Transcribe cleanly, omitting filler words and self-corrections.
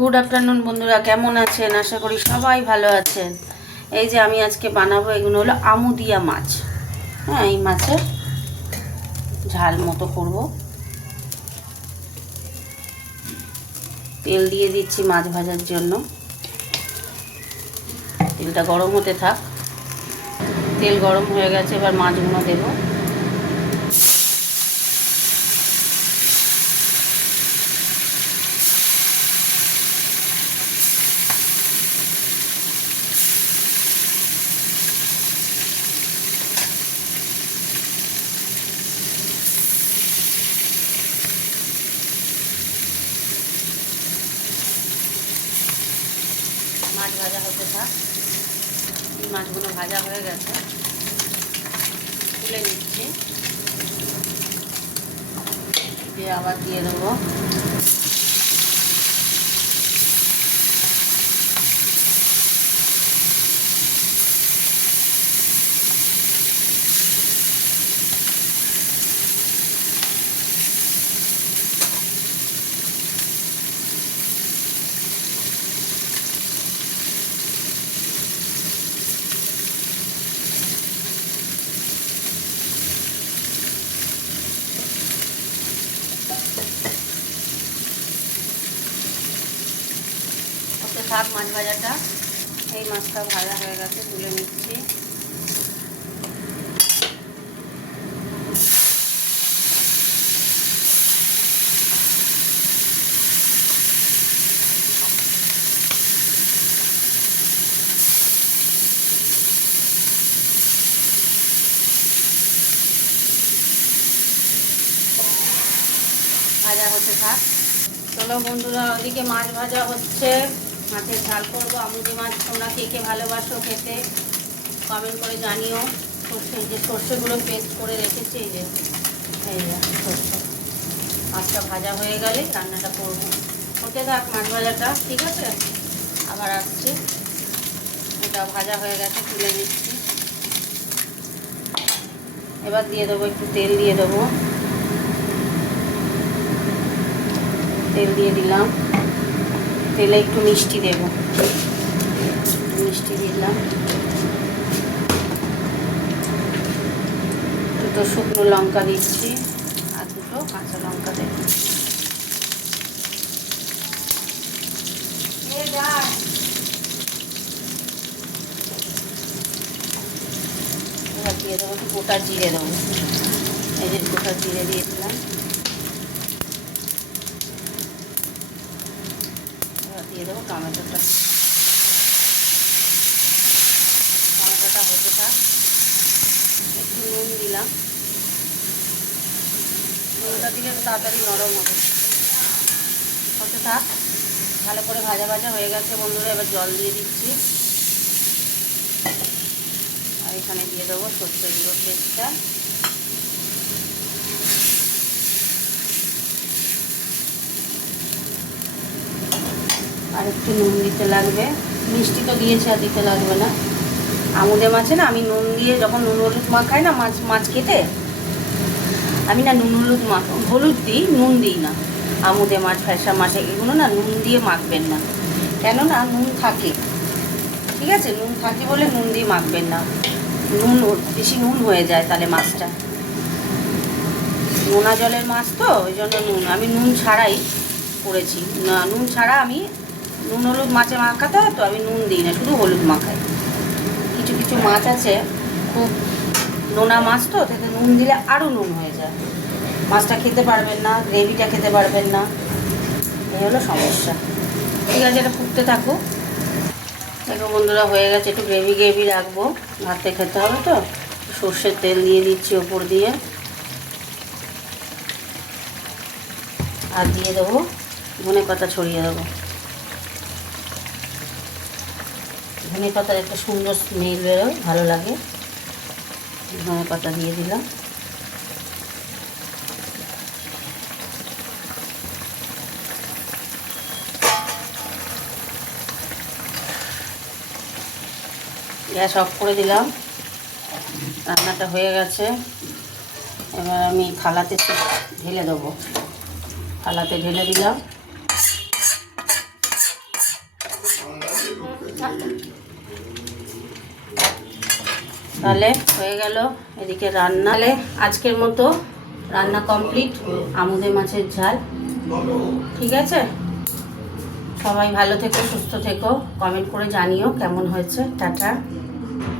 Good afternoon বন্ধুরা, কেমন আছেন? আশা করি সবাই ভালো আছেন। এই যে আমি আজকে বানাবো, এগুলো হলো আমুদিয়া মাছ। হ্যাঁ, এই মাছের ঝাল মতো করব। তেল দিয়ে দিচ্ছি মাছ ভাজার জন্য। তেলটা গরম হতে থাক। তেল গরম হয়ে গেছে, এবার মাছগুলো দেবো। মাছ ভাজা হতে থাক। মাছগুলো ভাজা হয়ে গেছে, তুলে নিচ্ছি। দিয়ে আবার দিয়ে দেবো। থাক মাছ ভাজাটা। এই মাছটা ভাজা হয়ে গেছে, তুলে নিচ্ছি। ভাজা হতে থাক। চলো বন্ধুরা, ওদিকে মাছ ভাজা হচ্ছে। মাছের ঝাল করবো। আমুদি মাছ তোমরা কে কে ভালোবাসো খেতে কমেন্ট করে জানিও। সর্ষেগুলো পেস্ট করে রেখেছি। এই যে সর্ষে। মাছটা ভাজা হয়ে গেলে রান্নাটা করবো। হতে থাক মাছ ভাজাটা, ঠিক আছে? আবার আসছি। এটা ভাজা হয়ে গেছে, তুলে নিচ্ছি। এবার দিয়ে দেবো, একটু তেল দিয়ে দেবো। তেল দিয়ে দিলাম। তেলে একটু মিষ্টি দেবো। মিষ্টি দিলাম। দুটো শুকনো লঙ্কা দিচ্ছি আর দুটো কাঁচা লঙ্কা দেবো। এবার দিয়ে দেবো একটু গোটা জিরে দেবো। এই যে গোটা জিরে দিয়ে দিলাম। এবার দিয়ে দেবো টমেটোটা। টমেটোটা হতে থাক। একটু নুন দিলাম। নুনটা দিলে তো তাড়াতাড়ি নরম হবে। হতে থাক। ভালো করে ভাজা ভাজা হয়ে গেছে বন্ধুরা। এবার জল দিয়ে দিচ্ছি। আর এখানে দিয়ে দেবো সর্ষে গুঁড়ো পেস্টটা। আর একটু নুন দিতে লাগবে। মিষ্টি তো দিয়েছে, আর দিতে লাগবে না। আমুদে মাছে না আমি নুন দিয়ে, যখন নুন হলুদ মাখাই না মাছ কেটে, আমি না নুন হলুদ হলুদ দিই, নুন দিই না। আমুদে মাছ, ফ্যাসা মাছ এগুলো না নুন দিয়ে মাখবেন না। কেননা নুন থাকে, ঠিক আছে? নুন থাকে বলে নুন দিয়ে মাখবেন না। নুন বেশি নুন হয়ে যায় তাহলে মাছটা। নোনা জলের মাছ তো, ওই জন্য আমি নুন ছাড়াই করেছি। নুন ছাড়া আমি নুন হলুদ মাছে মাখাতে হয় তো, আমি নুন দিই না, শুধু হলুদ মাখাই। কিছু কিছু মাছ আছে খুব নোনা মাছ তো, তাতে নুন দিলে আরও নুন হয়ে যায়। মাছটা খেতে পারবেন না, গ্রেভিটা খেতে পারবেন না। এই হলো সমস্যা। ঠিক আছে, এটা ফুটতে থাকুক। দেখো বন্ধুরা, হয়ে গেছে। একটু গ্রেভি গ্রেভি রাখবো, ভাতে খেতে হবে তো। সর্ষের তেল দিয়ে দিচ্ছি ওপর দিয়ে। আর দিয়ে দেবো ধনে পাতা, ছড়িয়ে দেবো। ধনে পাতার একটা সুন্দর স্মেল বেরোয়, ভালো লাগে। ধনে পাতা দিয়ে দিলাম। গ্যাস অফ করে দিলাম। রান্নাটা হয়ে গেছে। এবার আমি থালাতে ঢেলে দেবো। থালাতে ঢেলে দিলাম। তাহলে হয়ে গেল এদিকে রান্না। তাহলে আজকের মতো রান্না কমপ্লিট, আমুদে মাছের ঝাল। ঠিক আছে, সবাই ভালো থেকো, সুস্থ থেকো, কমেন্ট করে জানিও কেমন হয়েছে। টাটা।